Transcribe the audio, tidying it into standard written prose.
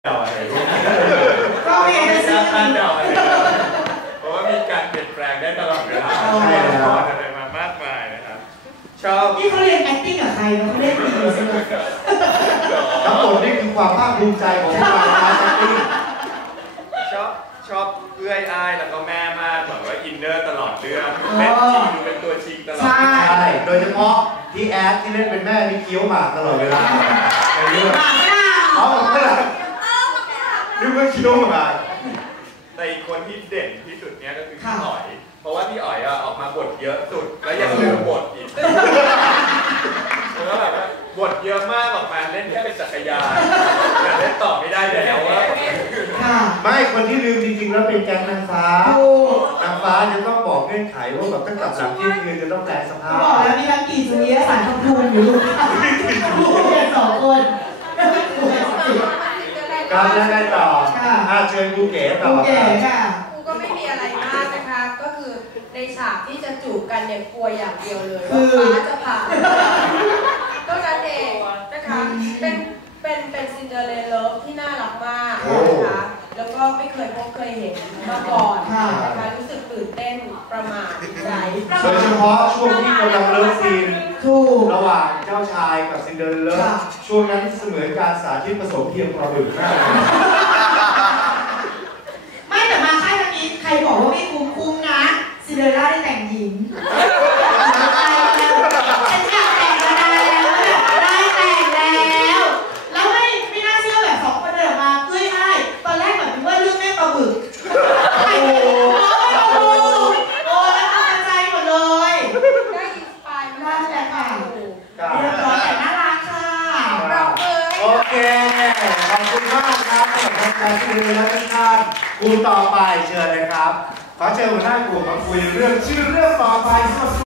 เดาอะไรก็มีคาดเดาอะไรเพราะว่ามีการเปลี่ยนแปลงได้ตลอดเวลาใช่แล้วอะไรมามากมายนะครับชอบนี่เขาเรียน acting กับใครเขาเล่นดีใช่ไหมทั้งหมดนี่คือความภาคภูมิใจของเราครับ acting ชอบเอื้อยอ้ายแล้วก็แม่มากแบบว่าอินเนอร์ตลอดเรื่องเล่นจริงดูเป็นตัวจริงตลอดใช่โดยเฉพาะที่แอดที่เล่นเป็นแม่นี่เคี้ยวหมากตลอดเวลาในเรื่องเอาไม่ได้ดูว่าเคี้ยวหมากแต่อีกคนที่เด่นที่สุดเนี้ยก็คือพี่อ๋อยเพราะว่าพี่อ๋อยออกมาบทเยอะสุดแล้วยังลืมบทอีกแล้วแบบบทเยอะมากออกมาเล่นแค่เป็นจักรยานแต่เล่นต่อไม่ได้แล้วว่าไม่คนที่ลืมจริงๆแล้วเป็นแก๊งนางฟ้านางฟ้าจะต้องบอกเงื่อนไขว่าแบบตั้งแต่หลังเที่ยงคืนจะต้องแปลสภาพบอกแล้วมีทั้งกี่สุริยะสารคำพูนอยู่ลูกแค่2 คนการแล้วไงต่อเชิญครูเก๋ต่อครูเก๋ค่ะครูก็ไม่มีอะไรมากนะคะก็คือในฉากที่จะจูบกันเนี่ยกลัวอย่างเดียวเลยว่าฟ้าจะผ่าก็นั้นเองนะคะเป็นซินเดอเรลล่าที่น่ารักมากนะคะแล้วก็ไม่เคยพบเคยเห็นมาก่อนนะคะรู้สึกตื่นเต้นประหม่าใจโดยเฉพาะช่วงที่กำลังเลิฟซีนระหว่างเจ้าชายกับซินเดอเรลล่าช่วงนั้นเสมือนการสาธิตผสมเทียมปลาบึกมากไม่แต่มาค่ายวันนี้ใครบอกว่าไม่คุ้มนะซินเดอเรลล่าได้แต่งหญิงโอเคขอบคุณมากครับสำหรับการคุยและท่านครูต่อไปเชิญเลยครับขอเชิญหัวหน้ากลุ่มมาคุยเรื่องชื่อเรื่องต่อไป